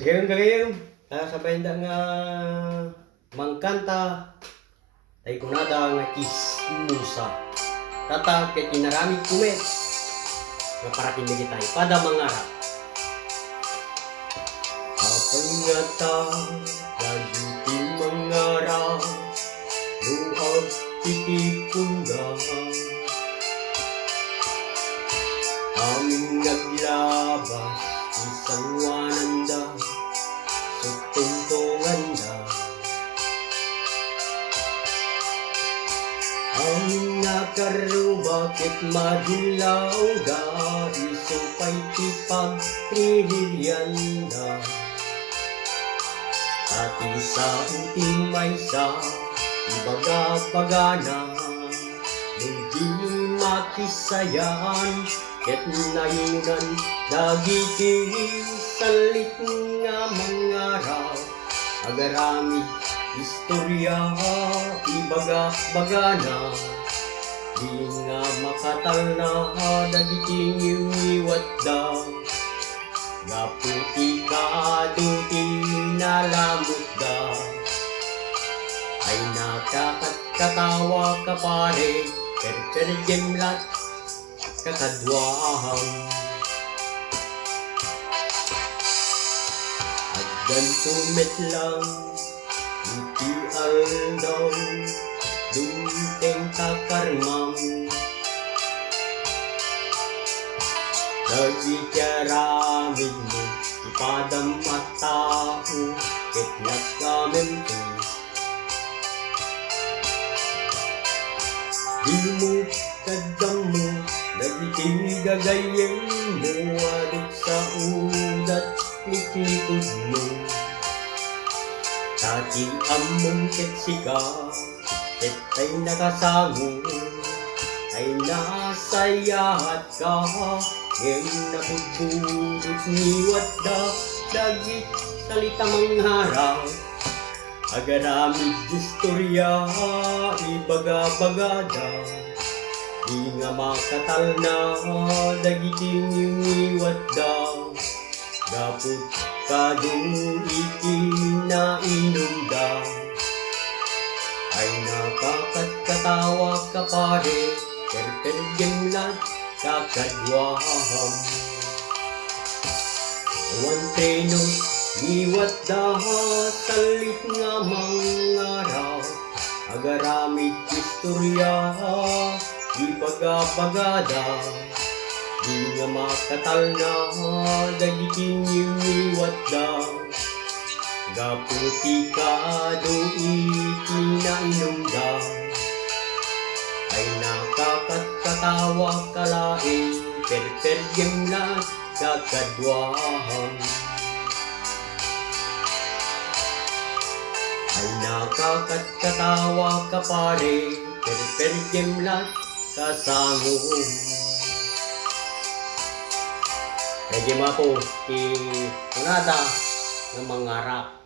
Gayong sabay na nga mangkanta ay kunada nga kismusa. Tata ket inaramid kumet nga para kinigi tayo pada mangarap. Apay nga ta dagiti mangarap luag titipungga. Aming naglabas isang wananda sutuntungan ang nakaruba ket madilaw da isupay tipag trilianda at isa utimay sa ibaga-bagana hindi makisayan ket nayunan dagiti salit nga mangarap agaramid istorya ibaga-bagana di nga makatalna dagiti ngiwat da gaputi kaduti nalamot da ay nakakatawa ka pare perpergemlat kakadwahang at ganto metlang iti aldaw dumteng takarmam dagiti mo ipadam at tao ket nagkamento di mo kadam mo dagiti gagayem mo adit sa udat liklikod mo tati among ket sika ket ay nakasango ay nasayahat ka ngem napudpudot niwat da dagit salita mangharap agaramid istorya ibaga-bagada di nga makatalna dagiti ngiwat da gapud kaduliti nainom da ay nakakatawa ka pare perpergemlat kakadwaham awan trenos niwat da salit nga mangarap agaramid istorya ibaga-bagada di nga makatalna dagiti ngiwat da gaputi kaduiti nainom da ay nakakatawa kalaing perpergemlat kakadwaham ay nakakatawa ka pare perpergemlat kasango kaya po kunada ng mangarap